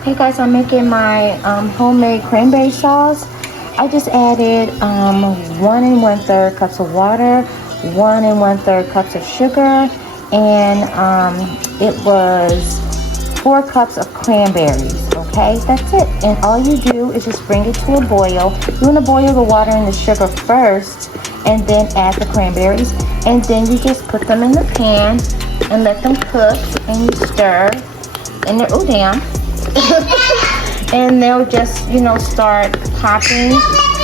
Okay guys, I'm making my homemade cranberry sauce. I just added 1 1/3 cups of water, 1 1/3 cups of sugar, and it was 4 cups of cranberries. Okay, that's it. And all you do is just bring it to a boil. You want to boil the water and the sugar first, and then add the cranberries, and then you just put them in the pan and let them cook, and you stir, and they're damn. And they'll just, start popping.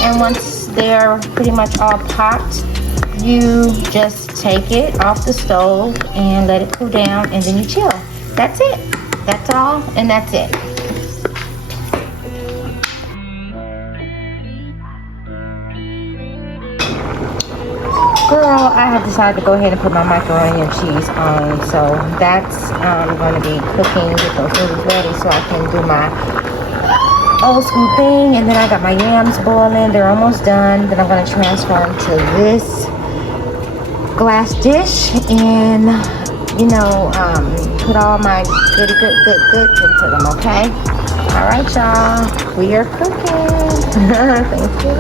And once they're pretty much all popped, you just take it off the stove and let it cool down, and then you chill. That's it. That's all, and that's it. Girl, I have decided to go ahead and put my macaroni and cheese on, so that's going to be cooking, get those noodles ready so I can do my old school thing. And then I got my yams boiling, they're almost done. Then I'm going to transfer them to this glass dish and, put all my goods into them, okay? All right, y'all, we are cooking. Thank you.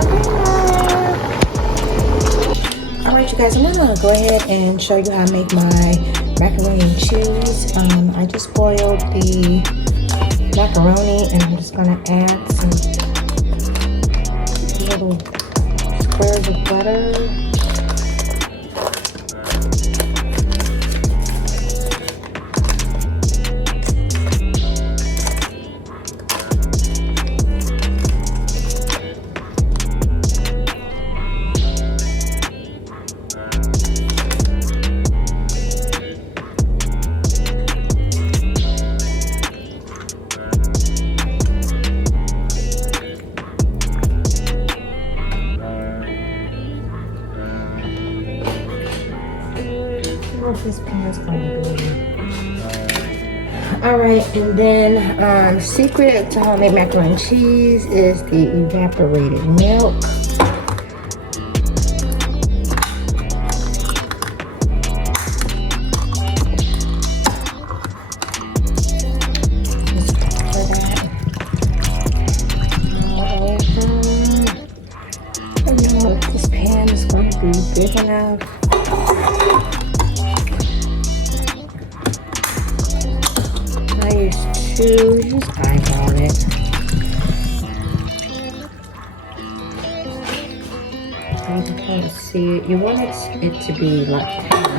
Alright you guys, I'm gonna go ahead and show you how I make my macaroni and cheese. I just boiled the macaroni and I'm just gonna add some little squares of butter. This pan is going to be. Alright, and then secret to homemade macaroni and cheese is the evaporated milk. Just cover that all over. I know if this pan is going to be big enough. Just eyeball it. You can kind of see it. You want it to be like kind of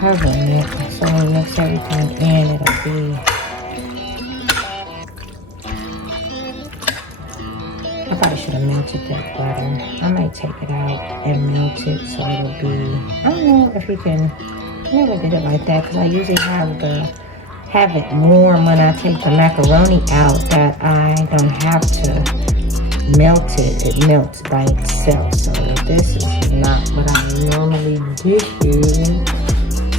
covering it, so when you mix everything in, it'll be. I probably should have melted that butter. I might take it out and melt it so it'll be. I don't know if you can. I never did it like that because I usually have it warm when I take the macaroni out, that I don't have to melt it. It melts by itself. So this is not what I normally do.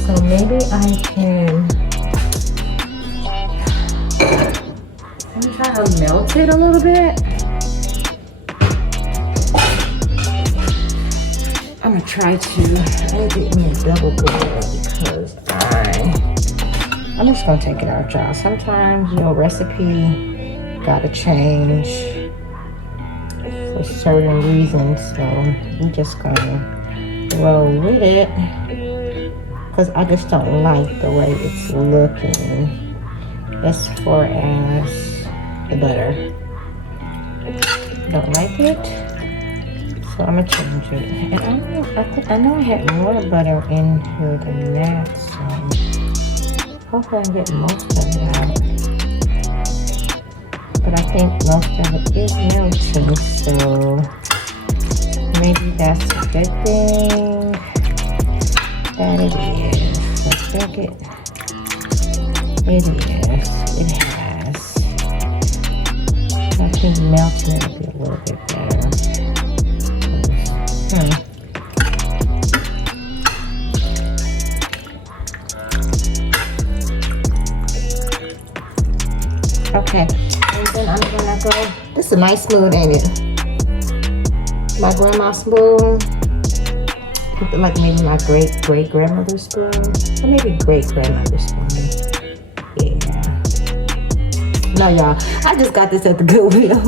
So maybe I can try to melt it a little bit. I'm gonna try to. I need to get me a double boiler because I'm just gonna take it out, y'all. Sometimes your recipe gotta change for certain reasons, so I'm just gonna roll with it because I just don't like the way it's looking as far as the butter. Don't like it, so I'm gonna change it. And I know I had more butter in here than that, so hopefully I can get most of it out. But I think most of it is melting, so maybe that's a good thing that it is. I think it is. It has. I think melting it will be a little bit better. Okay, and then I'm gonna go. This is a nice spoon, ain't it? My grandma's spoon. Like maybe my great grandmother's spoon, or maybe great grandmother's spoon. Yeah. Sorry, y'all. I just got this at the Goodwill.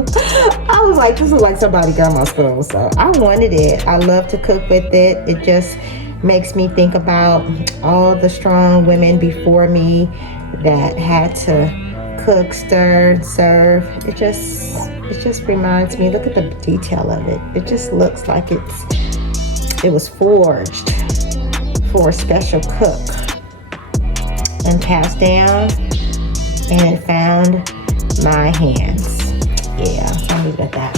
I was like, this is like somebody grandma's spoon. So I wanted it. I love to cook with it. It just makes me think about all the strong women before me that had to cook, stir, serve. It just reminds me, look at the detail of it. It just looks like it was forged for a special cook and passed down, and it found my hands. Yeah, I'll leave it at that.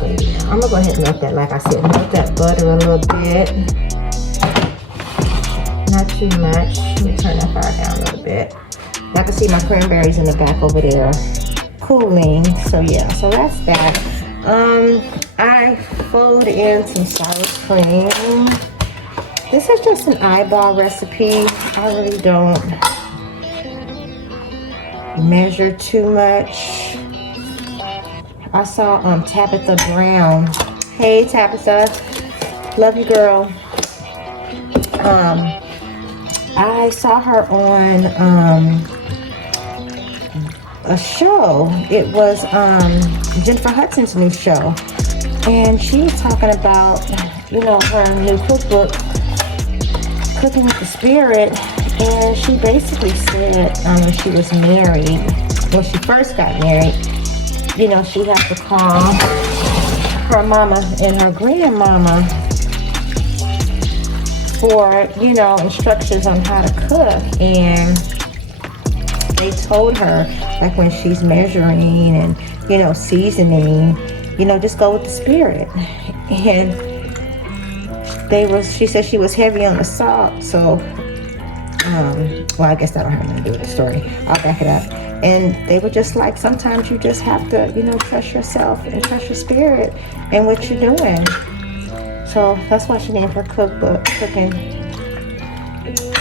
But yeah, I'm gonna go ahead and melt that, like I said, melt that butter a little bit. Not too much. Let me turn that fire down a little bit. Y'all can see my cranberries in the back over there cooling. So yeah, so that's that. I fold in some sour cream. This is just an eyeball recipe. I really don't measure too much. I saw Tabitha Brown. Hey Tabitha, love you, girl. I saw her on a show. It was Jennifer Hudson's new show, and she was talking about, you know, her new cookbook, Cooking with the Spirit. And she basically said when she was married, when she first got married, you know, she had to call her mama and her grandmama for, you know, instructions on how to cook. And they told her, like, when she's measuring and, you know, seasoning, you know, just go with the Spirit. And she said she was heavy on the salt, so well, I guess that don't have anything to do with the story. I'll back it up. And they were just like, sometimes you just have to, you know, trust yourself and trust your spirit and what you're doing. So that's why she named her cookbook Cooking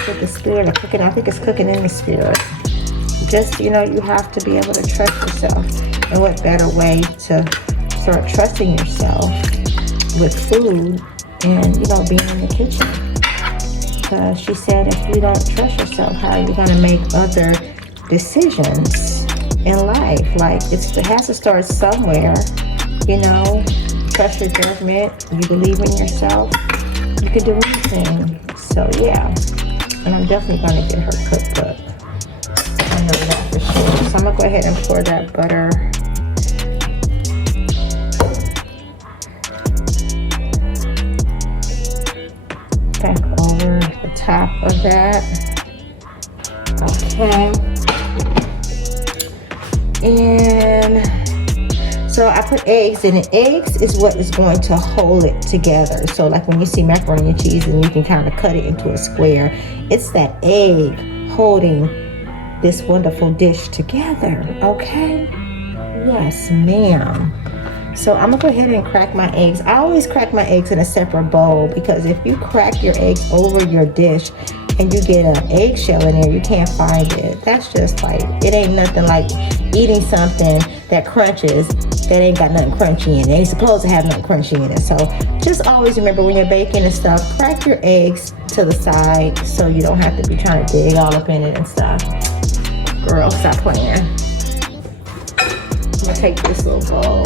with the Spirit, or cooking, I think it's Cooking in the Spirit. Just, you know, you have to be able to trust yourself. And what better way to start trusting yourself with food and, you know, being in the kitchen. She said, if you don't trust yourself, how are you going to make other decisions in life? Like, it has to start somewhere, you know. Trust your judgment. You believe in yourself. You can do anything. So, yeah. And I'm definitely going to get her cookbook. I know that for sure. So, I'm going to go ahead and pour that butter back over the top of that. Okay. And so I put eggs in it. Eggs is what is going to hold it together. So like when you see macaroni and cheese and you can kind of cut it into a square, it's that egg holding this wonderful dish together. Okay? Yes, ma'am. So I'm gonna go ahead and crack my eggs. I always crack my eggs in a separate bowl, because if you crack your eggs over your dish and you get an eggshell in there, you can't find it. That's just like, it ain't nothing like eating something that crunches that ain't got nothing crunchy in it. It ain't supposed to have nothing crunchy in it. So just always remember, when you're baking and stuff, crack your eggs to the side so you don't have to be trying to dig all up in it and stuff. Girl, stop playing. I'm gonna take this little bowl.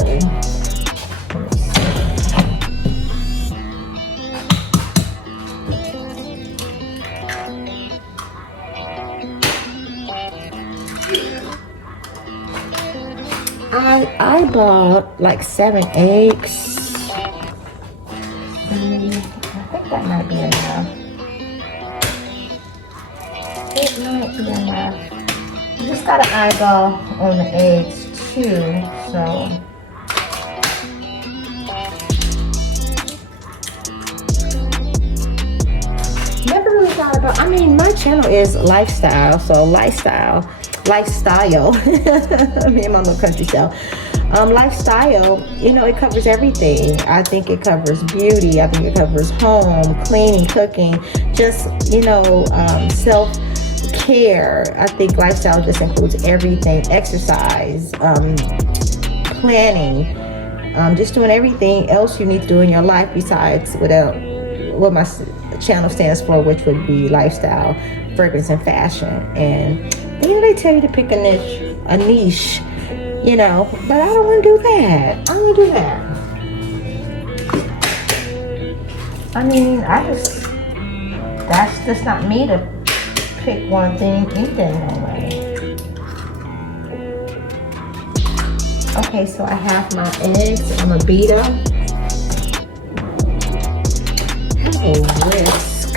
I bought like 7 eggs. I think that might be enough. It might be enough. You just got an eyeball on the eggs too, so. Never really thought about, I mean, my channel is lifestyle, so lifestyle. Me and my little country style. Lifestyle, you know, it covers everything. I think it covers beauty. I think it covers home, cleaning, cooking, just, you know, self-care. I think lifestyle just includes everything. Exercise, planning, just doing everything else you need to do in your life besides what my channel stands for, which would be lifestyle, fragrance, and fashion. And you know, they tell you to pick a niche. a niche, you know, but I don't want to do that. I don't want to do that. I mean, that's just not me to pick one thing, anything away. Okay, so I have my eggs. I'm gonna beat them. Have a whisk.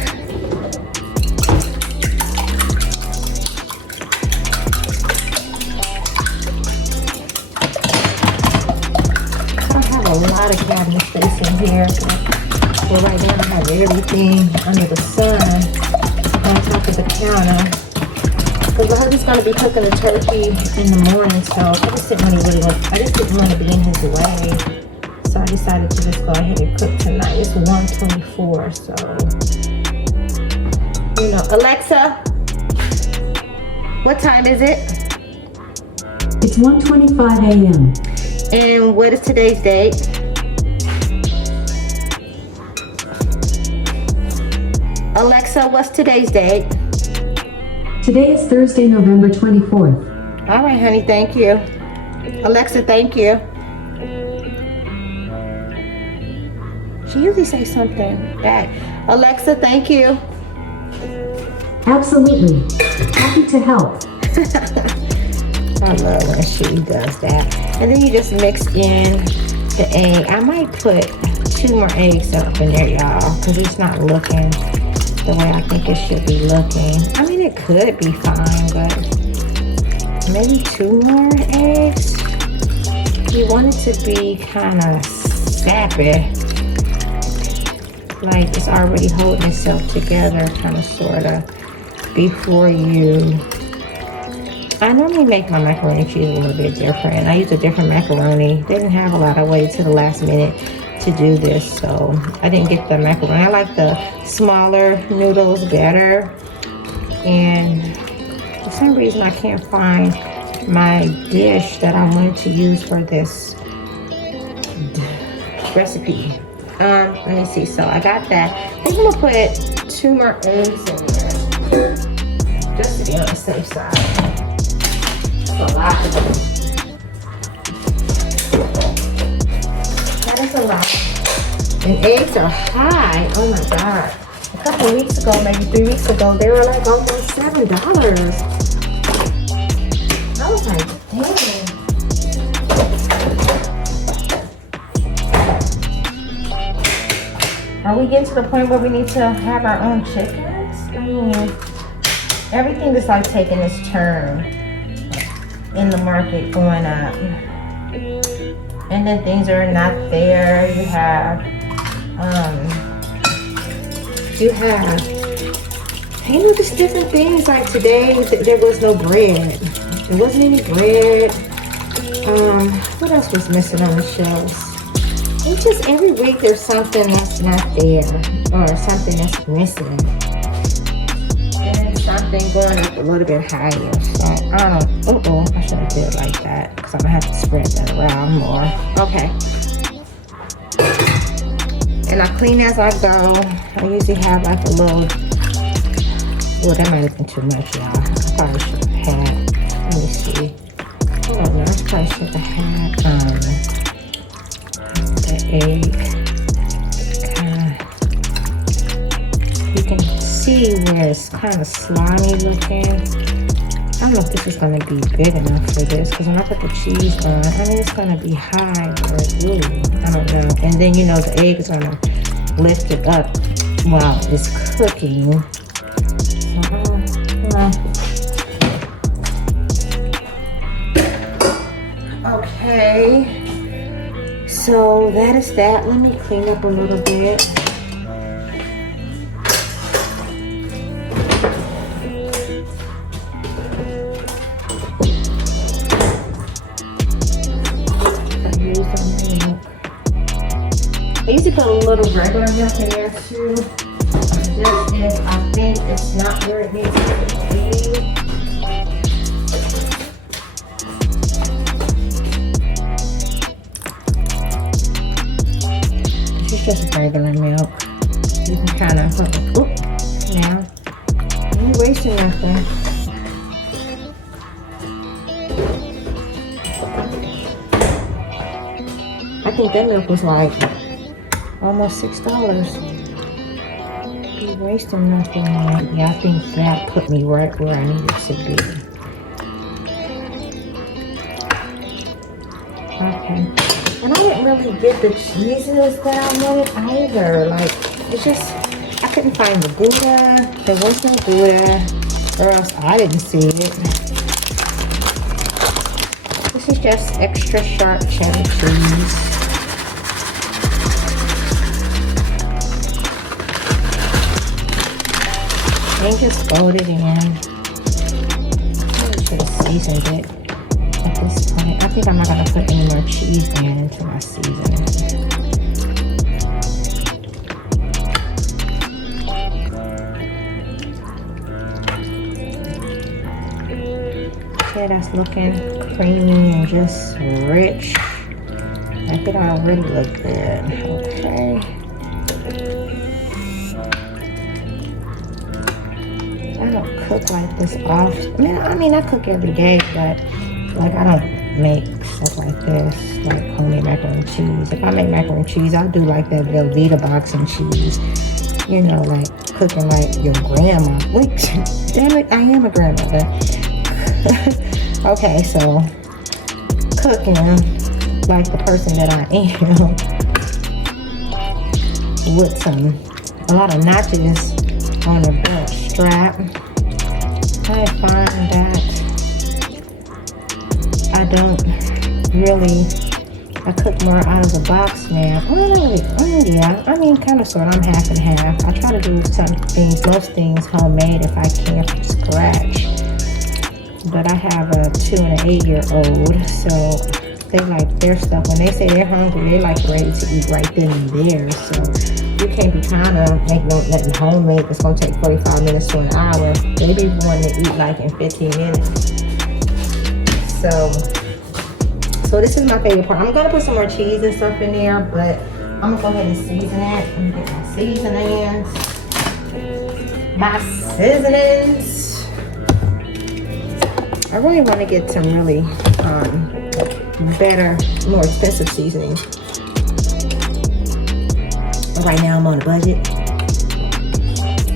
I have a lot of cabinet space in here. So right now I have everything under the sun on top of the counter. Because my husband's going to be cooking the turkey in the morning, so I just didn't want to be in his way. So I decided to just go ahead and cook tonight. It's 1:24, so, you know. Alexa, what time is it? It's 1:25 a.m. And what is today's date? Alexa, what's today's date? Today is Thursday, November 24th. All right, honey, thank you. Alexa, thank you. She usually says something back. Alexa, thank you. Absolutely. Happy to help. I love when she does that. And then you just mix in the egg. I might put 2 more eggs up in there, y'all, because it's not looking the way I think it should be looking. I mean, it could be fine, but maybe 2 more eggs. You want it to be kind of sappy, like it's already holding itself together, kind of, sort of, before you. I normally make my macaroni and cheese a little bit different. I use a different macaroni. Didn't have a lot of wait to the last minute to do this, so I didn't get the macaroni. I like the smaller noodles better, and for some reason I can't find my dish that I wanted to use for this recipe. Let me see. So I got that. I think I'm gonna put 2 more eggs in there just to be on the safe side. That's a lot. That is a lot. And eggs are high. Oh my God. A couple of weeks ago, maybe 3 weeks ago, they were like almost $7. I was like, dang. Are we getting to the point where we need to have our own chickens? I mean, everything is like taking its turn in the market, going up. And then things are not there. You have, you know, just different things. Like today, there was no bread. There wasn't any bread. What else was missing on the shelves? It's just every week there's something that's not there, or something that's missing. And something going up a little bit higher. So I don't, I shouldn't do it like that, because I'm gonna have to spread that around more. Okay. And I clean as I go. I usually have like a little, well, that might have been too much, y'all. I probably should have had, let me see. I don't know, I probably should have had, the egg. You can see where it's kind of slimy looking. I don't know if this is going to be big enough for this, because when I put the cheese on, I mean, it's going to be high, but ooh, I don't know. And then, you know, the egg is going to lift it up while it's cooking. Okay, so that is that. Let me clean up a little bit. I usually put a little regular milk in there too, just if I think it's not where it needs to be. This is just regular milk. You can kind of put, now, you ain't wasting nothing. I think that milk was like almost $6. Be wasting nothing. Yeah, I think that put me right where I needed to be. Okay. And I didn't really get the cheeses that I wanted either. Like, it's just, I couldn't find the Gouda. There was no Gouda, or else I didn't see it. This is just extra sharp cheddar cheese. And just fold it in. I should have seasoned it at this point. I think I'm not going to put any more cheese into my seasoning. Okay, that's looking creamy and just rich. Like it already look good. Okay. I don't cook like this often. I mean, I cook every day, but like I don't make stuff like this, like homemade macaroni and cheese. If I make macaroni and cheese, I'll do like that Velveeta box and cheese. You know, like cooking like your grandma. Wait, damn it, I am a grandmother. Okay, so cooking like the person that I am with a lot of notches on the belt strap. I find that I don't really, I cook more out of the box now. Yeah, I mean, kind of sort of, I'm half and half. I try to do most things homemade if I can from scratch. But I have a 2 and an 8-year-old, so they like their stuff. When they say they're hungry, they like ready to eat right then and there. So you can't be trying to make nothing homemade that's gonna take 45 minutes to an hour. They be wanting to eat like in 15 minutes. So this is my favorite part. I'm gonna put some more cheese and stuff in there, but I'm gonna go ahead and season it. I'm gonna get my seasonings. I really want to get some really better, more expensive seasonings. But right now I'm on a budget,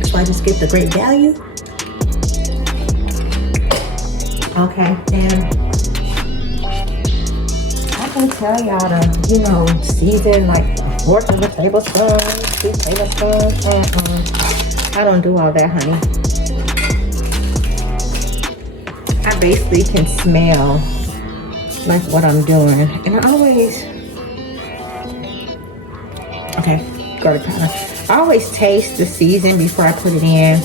so I just get the great value. Okay, and I can tell y'all to, you know, season like 4 tablespoons, 2 tablespoons. I don't do all that, honey. I basically can smell like what I'm doing, and I always, okay, garlic powder. I always taste the season before I put it in,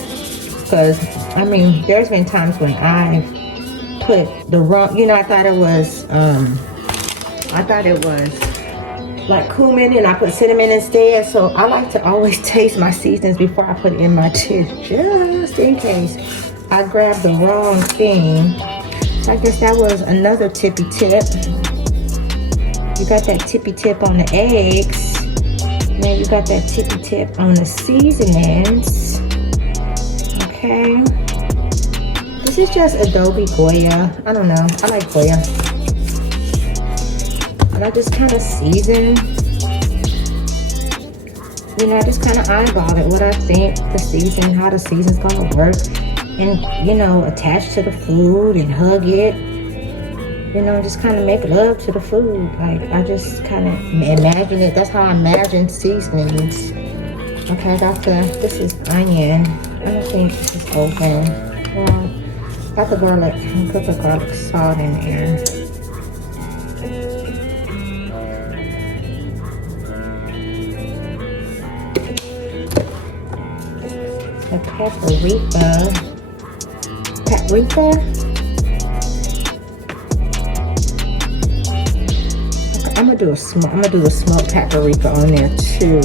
because I mean, there's been times when I've put the wrong, you know, I thought it was like cumin, and I put cinnamon instead. So I like to always taste my seasonings before I put it in my dish, just in case I grabbed the wrong thing. So I guess that was another tippy tip. You got that tippy tip on the eggs. Now you got that tippy tip on the seasonings. Okay. This is just Adobe Goya. I don't know. I like Goya. And I just kind of season. You know, I just kind of eyeball it, what I think the season, how the season's gonna work. And, you know, attach to the food and hug it. You know, just kind of make love to the food. Like, I just kind of imagine it. That's how I imagine seasonings. Okay, I got this is onion. I don't think this is open. Got the garlic. I'll put the garlic salt in there. The paprika. I'm gonna do a smoked paprika on there too.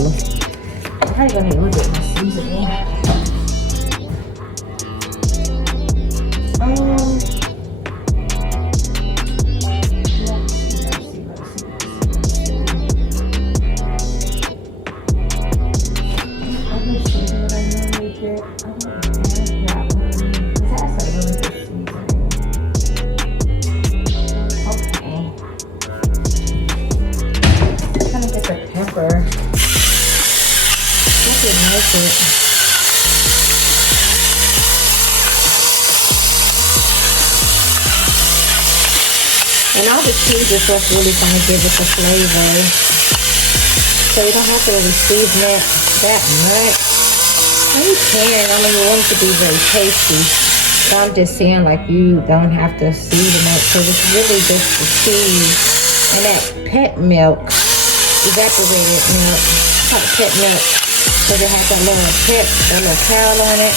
I'm probably gonna look at my seasoning. it. And all the cheese is what's really going to give it the flavor. So you don't have to really season it that much. And you can, I mean, you want it to be very tasty. So I'm just saying, like, you don't have to season it, because it's really just the cheese and that pet milk, evaporated milk, called pet milk, because it has that little pet, that little cowl on it.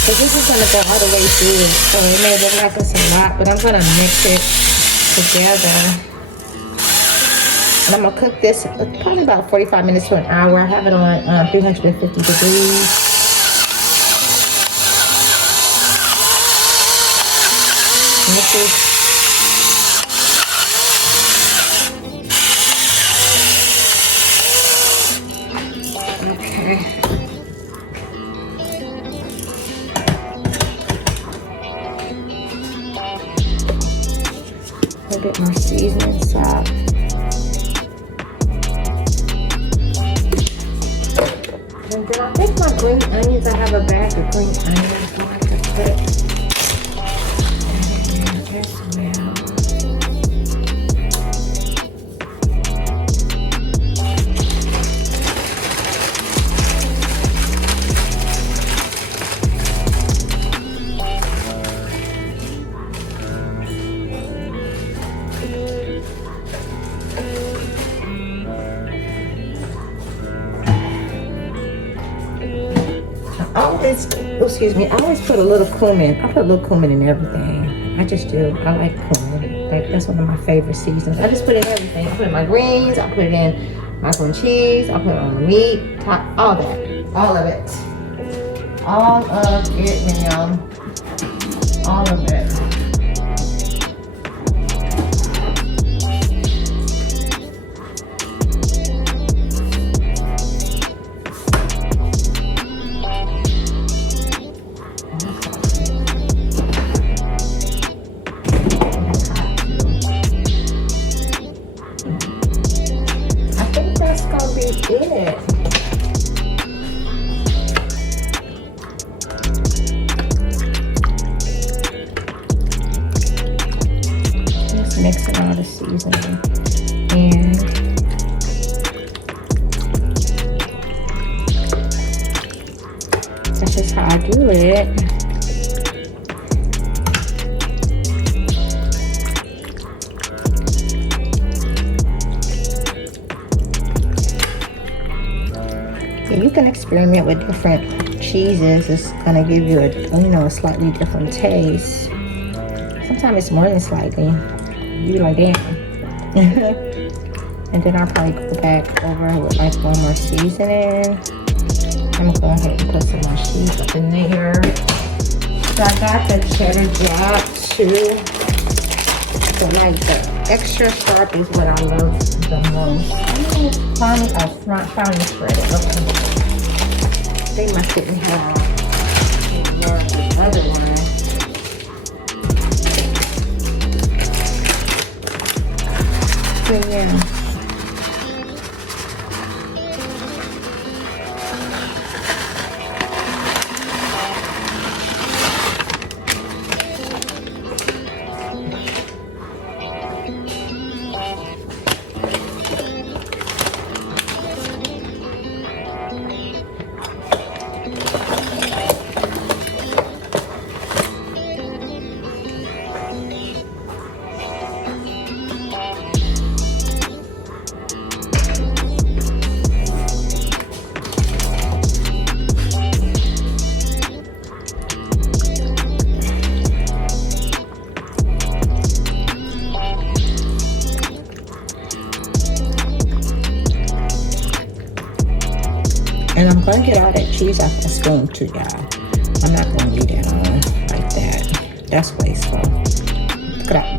So this is going to go all the way through, so it may look like it's a lot, but I'm going to mix it together. And I'm going to cook this probably about 45 minutes to an hour. I have it on 350 degrees. Mix it. A bit more seasoning, salt. And then I think my green onions, I have a bag of green onions so I can put in there as well. I always put a little cumin. I put a little cumin in everything. I just do. I like cumin. Like, that's one of my favorite seasons. I just put it in everything. I put it in my greens. I put it in macaroni and cheese. I put it on the meat. All that. All of it. All of it, y'all. All of it. Mixing all the seasoning, and that's just how I do it. Yeah, you can experiment with different cheeses. It's gonna give you a slightly different taste. Sometimes it's more than slightly. You like, damn. And then I'll probably go back over with like one more seasoning. I'm gonna go ahead and put some more cheese up in there. So I got the cheddar jack too. So like the extra sharp is what I love the most. Finally spread it. Okay. They must didn't have the other one. So yeah. And I'm going to get all that cheese off the spoon too, y'all. I'm not going to leave that on like that. That's wasteful.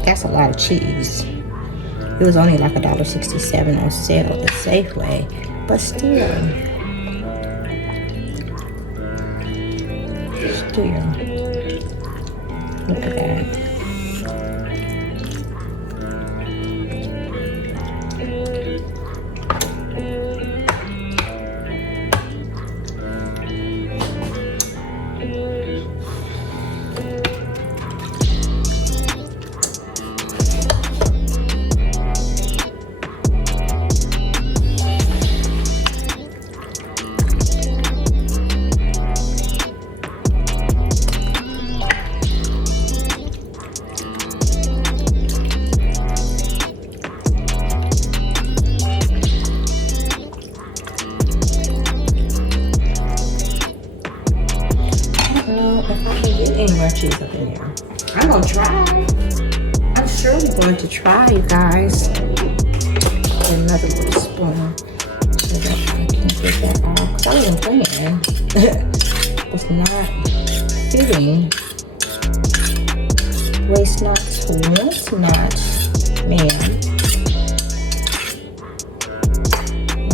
That's a lot of cheese. It was only like $1.67 on sale at Safeway. but still. Look at that. Cheese up in here. I'm gonna try. I'm surely going to try, you guys. Another little spoon so that I can get that off. Cause I wasn't playing. It's not fitting. Waste not, want not, ma'am.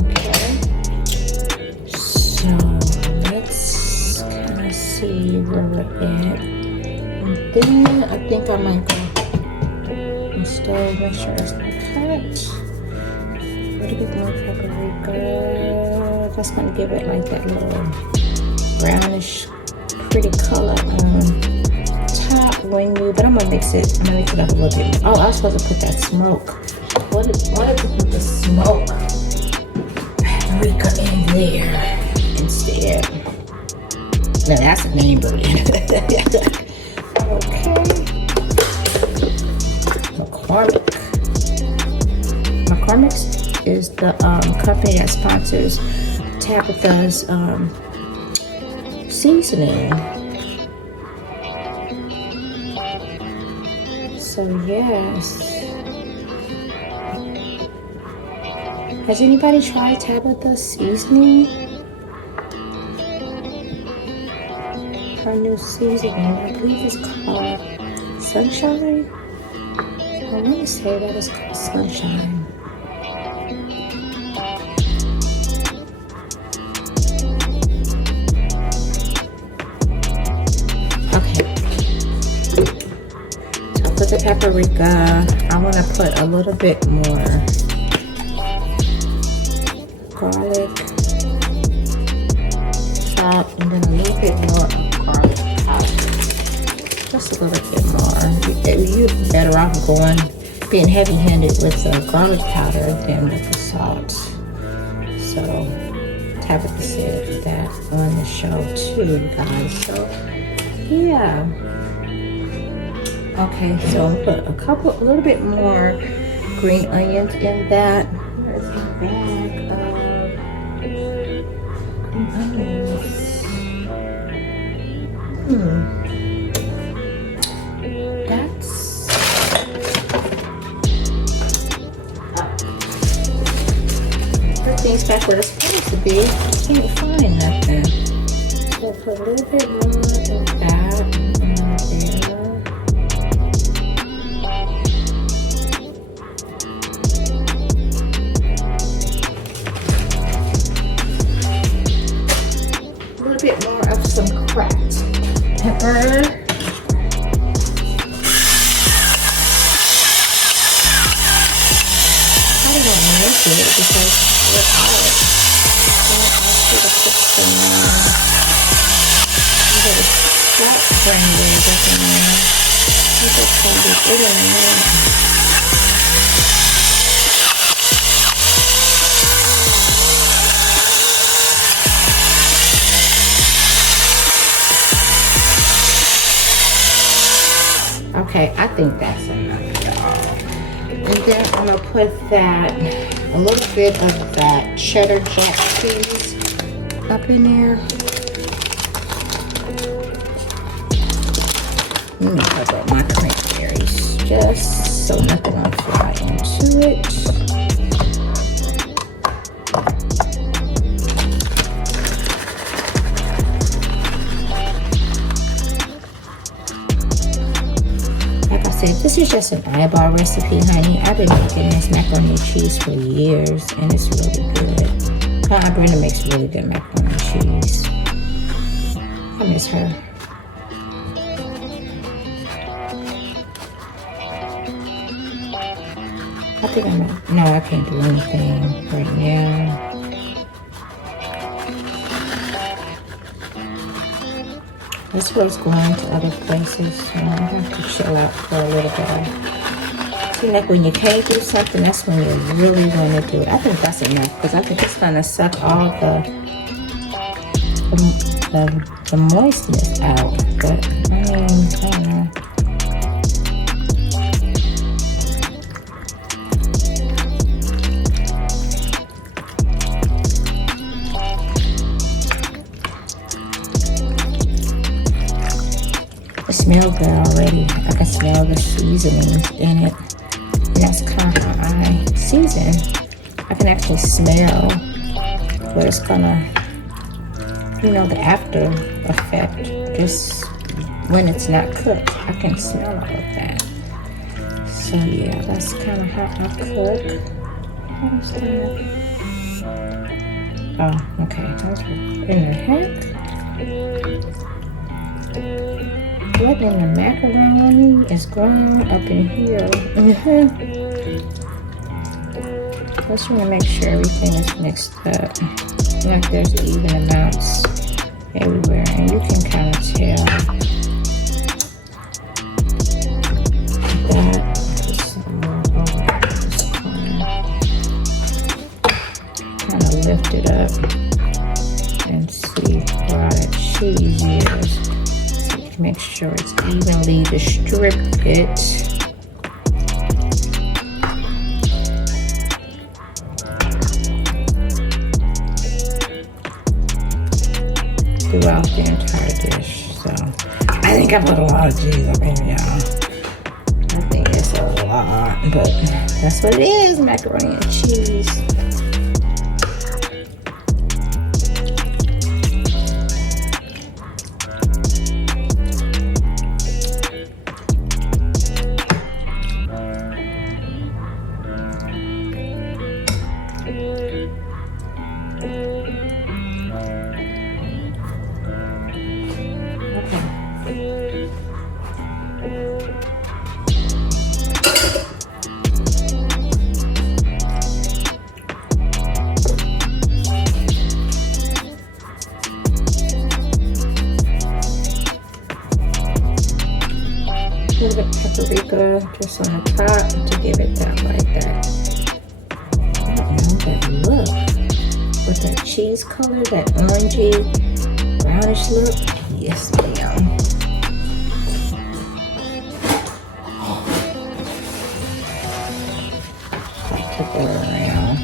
Okay. So let's kind of see where we're at. Then I think I might go and still make sure it's not cut. A little bit more paprika. That's gonna give it like that little brownish, pretty color on top when you. But I'm gonna mix it. I'm gonna mix it up a little bit. Oh, I was supposed to put that smoke. Wanted to put the smoke paprika in there instead. Now that's a name brand. Okay. McCormick's is the company that sponsors Tabitha's seasoning. So yes. Has anybody tried Tabitha's seasoning? Her new seasoning, I believe it's called Sunshine. I want to say that it's called Sunshine. Okay. So put the paprika. I want to put a little bit more garlic, salt, and then a little bit more garlic powder. Just a little bit more. You're better off being heavy-handed with the garlic powder than with the salt. So Tabitha said that on the show too, you guys. So yeah. Okay, so I'm gonna put a little bit more green onions in that. Where's the bag of green onions? That's everything's back where it's supposed to be. Can't find nothing. So put a little bit more of that in there. A little bit more of some cracked pepper. Because we're out. So I should have put some black cranberries up in there. These are cranberries in there. Okay, I think that's enough, y'all. And then I'm gonna put that, a little bit of that cheddar jack cheese up in there. Let me cover up my cranberries just so nothing will fly into it. This is just an eyeball recipe, honey. I've been making this macaroni and cheese for years, and it's really good. Brenda makes really good macaroni and cheese. I miss her. I think no, I can't do anything right now. This was going to other places, so I have to chill out for a little bit. See, like when you can't do something, that's when you really want to do it. I think that's enough because I think it's gonna suck all the moistness out. But I mean, I don't know. It smells good already. I can smell the seasonings in it. And that's kind of how I season. I can actually smell what it's gonna, you know, the after effect. Just when it's not cooked, I can smell all of that. So yeah, that's kind of how I cook. What is that? Oh, okay. In the heck? What in the macaroni is grown up in here? Just want to make sure everything is mixed up. Like there's even amounts everywhere, and you can kind of tell that. Just more over this corner. Kind of lift it up and see where all that cheese is. Make sure it's evenly distributed. Throughout the entire dish. So I think I put a lot of cheese up in here, y'all. I think it's a lot, but that's what it is, macaroni and cheese. A little bit of paprika just on the top to give it that like that. I don't know that look with that cheese color, that orangey brownish look. Yes, ma'am. To go around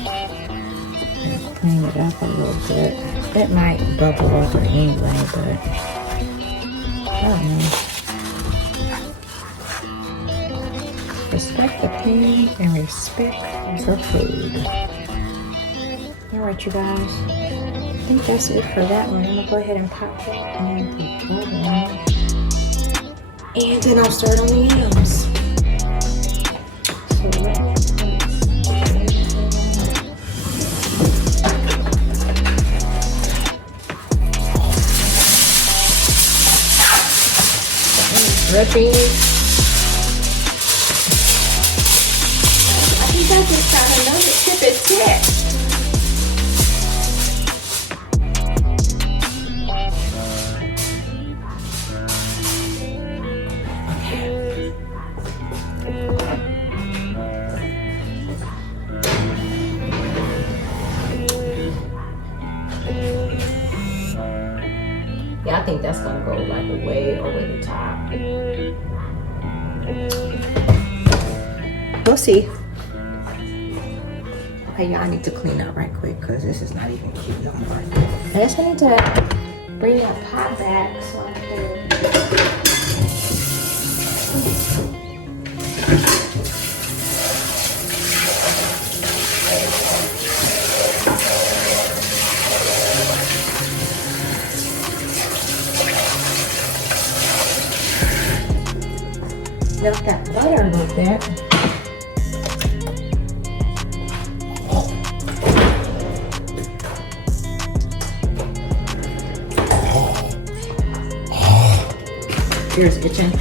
and clean it up a little bit. It might bubble over anyway, but I don't know. Respect the pan and respect the food. Alright, you guys. I think that's it for that one. I'm gonna go ahead and pop that in the oven. And then I'll start on the yams. So dripping. I think I just got another tip. Yeah, I think that's gonna go like way over the top. We'll see. Okay, y'all, I need to clean up right quick because this is not even cute no more. I just need to bring that pot back so I can. Melt that butter a little bit. ears itching.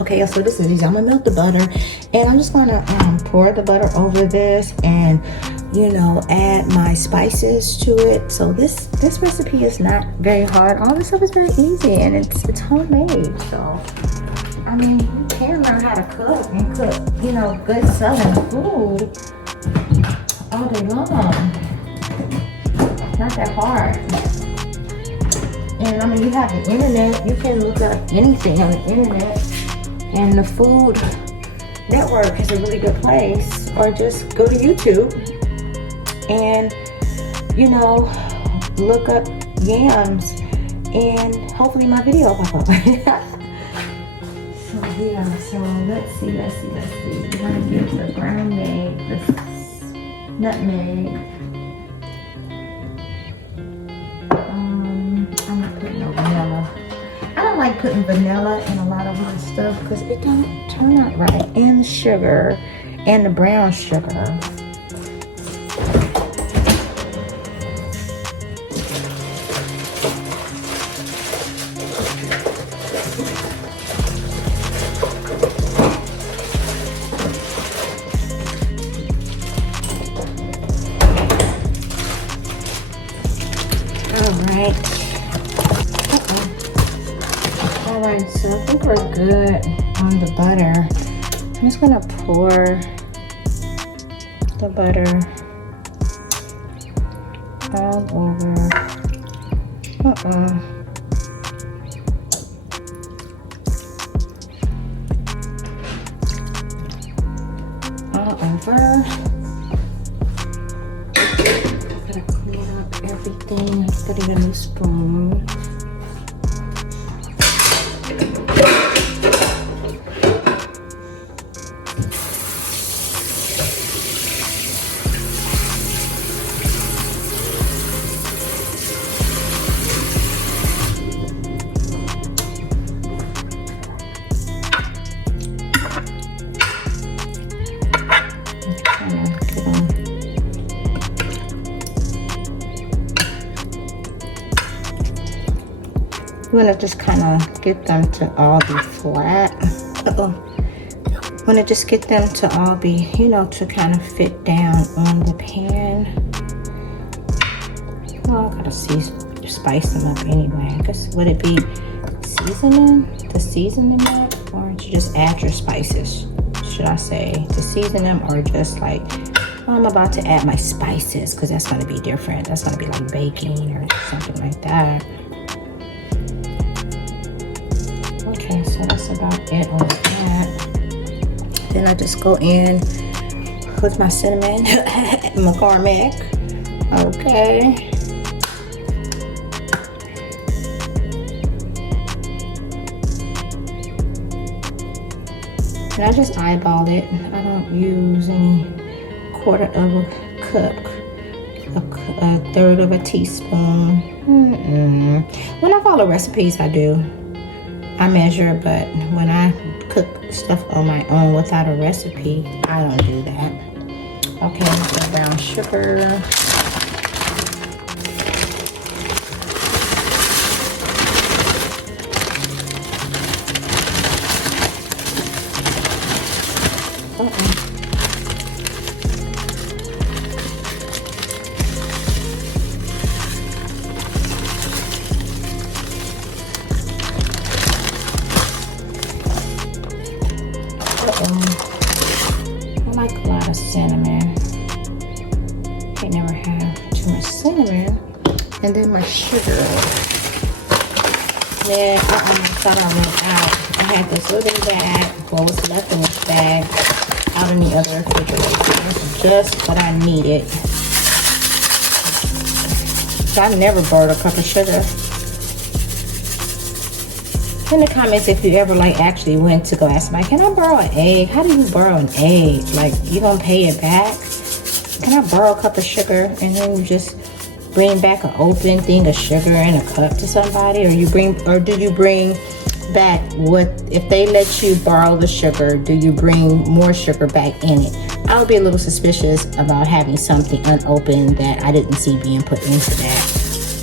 Okay, so this is easy. I'm gonna melt the butter, and I'm just gonna pour the butter over this, and you know, add my spices to it. So this recipe is not very hard. All this stuff is very easy, and it's homemade. So I mean, you can learn how to cook and cook, you know, good southern food all day long. It's not that hard. And I mean, you have the internet. You can look up anything on the internet. And the Food Network is a really good place. Or just go to YouTube and, you know, look up yams, and hopefully my video will pop up. So yeah, so let's see. We're gonna get the ground egg, the nutmeg. I'm not putting no vanilla. I don't like putting vanilla in a lot of my stuff because it don't turn out right. And the sugar, and the brown sugar. Alright, so I think we're good on the butter. I'm just gonna pour the butter all over. All over. Gotta clean up everything. Put in a new spoon. I'm gonna just kind of get them to all be flat. I'm gonna just get them to all be, you know, to kind of fit down on the pan. Well, I gotta spice them up anyway. I guess, would it be seasoning to season them up, or to just add your spices? Should I say to season them, or just like, I'm about to add my spices, because that's gonna be different. That's gonna be like baking or something like that. Okay, so that's about it on that. Then I just go in with my cinnamon, McCormick. Okay. And I just eyeball it. I don't use any quarter of a cup, a third of a teaspoon. When I follow recipes, I do. I measure, but when I cook stuff on my own without a recipe, I don't do that. Okay, so brown sugar. And then my sugar. Then I thought I went out. I had this little bag, what was left in this bag, out in the other refrigerator. It's just what I needed. So I've never borrowed a cup of sugar. In the comments if you ever like actually went to go ask somebody, can I borrow an egg? How do you borrow an egg? Like, you gonna pay it back? Can I borrow a cup of sugar? And then you just bring back an open thing of sugar in a cup to somebody? Or do you bring back what, if they let you borrow the sugar, do you bring more sugar back in it? I would be a little suspicious about having something unopened that I didn't see being put into that.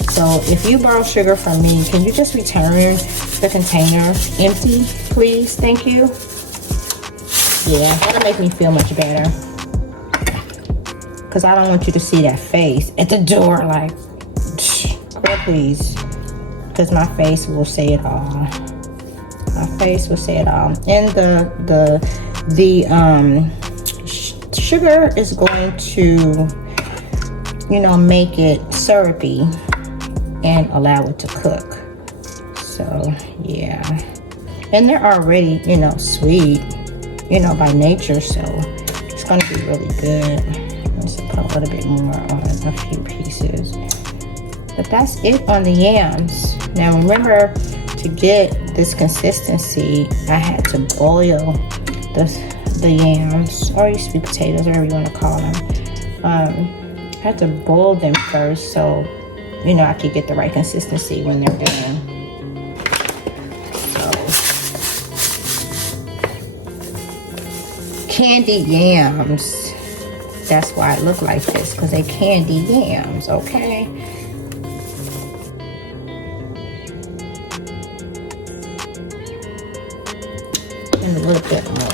So if you borrow sugar from me, can you just return the container empty, please? Thank you. Yeah, that'll make me feel much better. Because I don't want you to see that face at the door like, girl, please. Because my face will say it all. My face will say it all. And the sugar is going to, you know, make it syrupy and allow it to cook. So yeah, and they're already, you know, sweet, you know, by nature, so it's gonna be really good. Let's put a little bit more on a few pieces, but that's it on the yams. Now remember, to get this consistency, I had to boil the yams, or sweet potatoes, whatever you want to call them. I had to boil them first, so you know I could get the right consistency when they're done. So, candy yams. That's why it look like this, because they candy yams, okay? And a little bit more.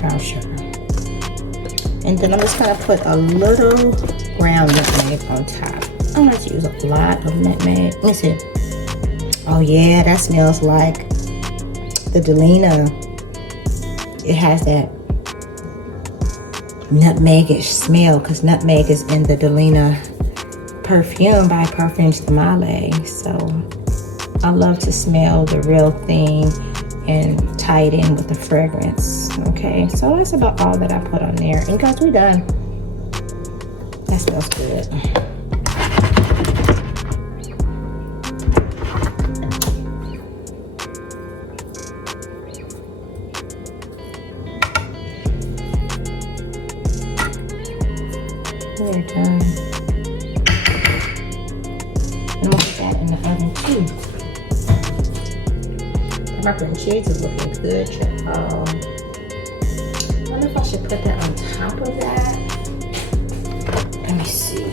Brown sugar. And then I'm just gonna put a little ground nutmeg on top. I don't like to use a lot of nutmeg. Let me see. Oh yeah, that smells like the Delina. It has that nutmegish smell because nutmeg is in the Delina perfume by Parfums de Male. So I love to smell the real thing and tie it in with the fragrance. Okay, so that's about all that I put on there. And guys, we're done. That smells good. We're done. And I'm gonna put that in the oven too. The macaroni and cheese is looking good, y'all. I wonder if I should put that on top of that. Let me see.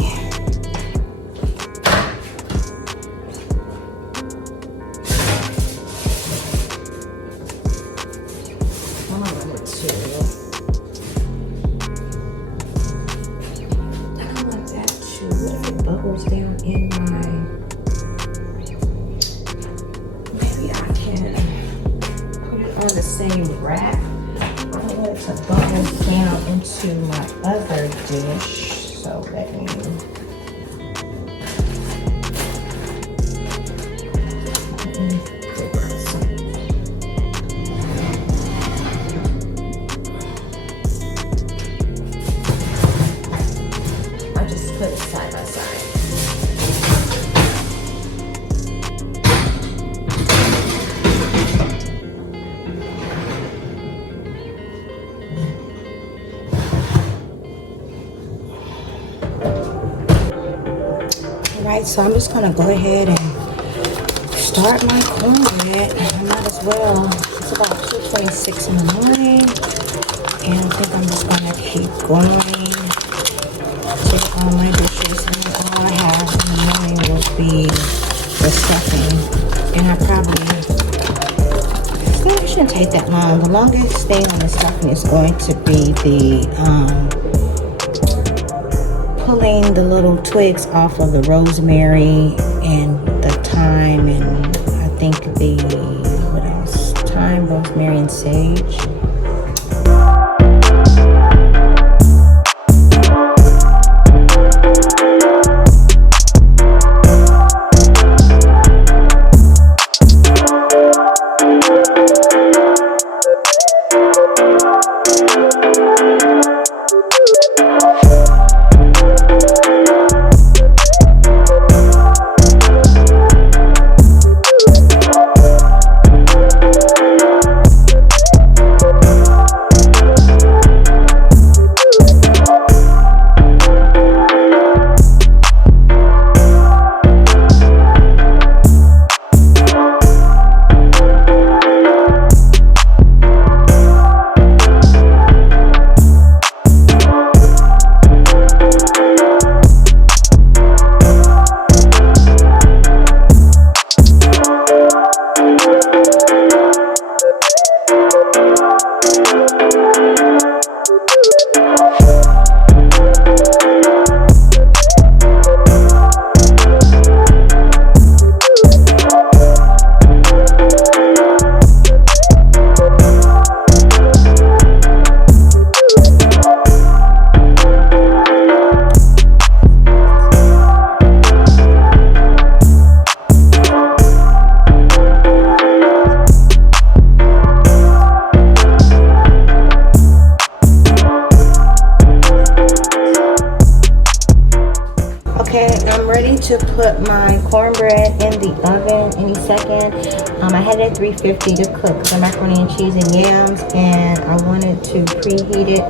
Bubbles down in my, maybe I can put it on the same rack. I don't want it to bubble down into my other dish, so let me figure out something. I'll just put it side by side. Alright, so I'm just gonna go ahead and start my cornbread. I might as well. It's about 2:26 in the morning, and I think I'm just gonna keep going. Take all my dishes, and all I have in the morning will be the stuffing. And I shouldn't take that long. The longest thing on the stuffing is going to be the pulling the little twigs off of the rosemary and the thyme, and I think the, what else? Thyme rosemary and sage. To put my cornbread in the oven any second. I had it at 350 to cook the macaroni and cheese and yams, and I wanted to preheat it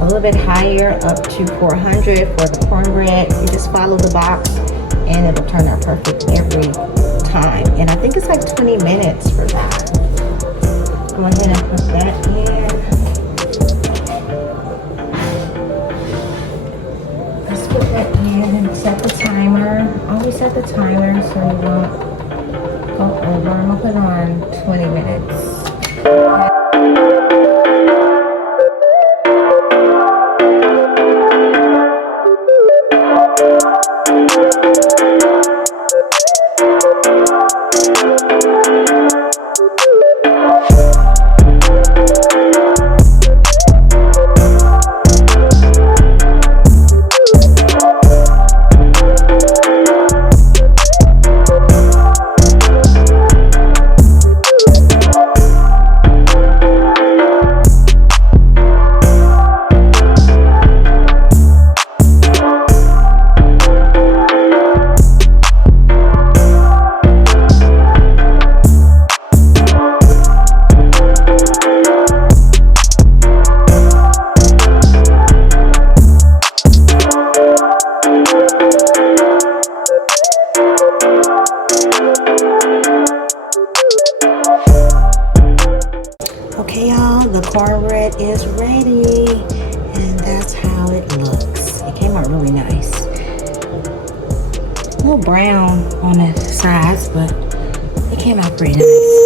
a little bit higher, up to 400 for the cornbread. You just follow the box and it'll turn out perfect every time. And I think it's like 20 minutes for that. Go ahead and put that in. Set the timer. Always set the timer so you won't go over. I'm gonna put it on 20 minutes. Okay, y'all, the cornbread is ready, and that's how it looks. It came out really nice. A little brown on the sides, but it came out pretty nice.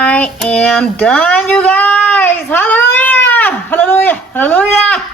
I am done, you guys. Hallelujah. Hallelujah. Hallelujah.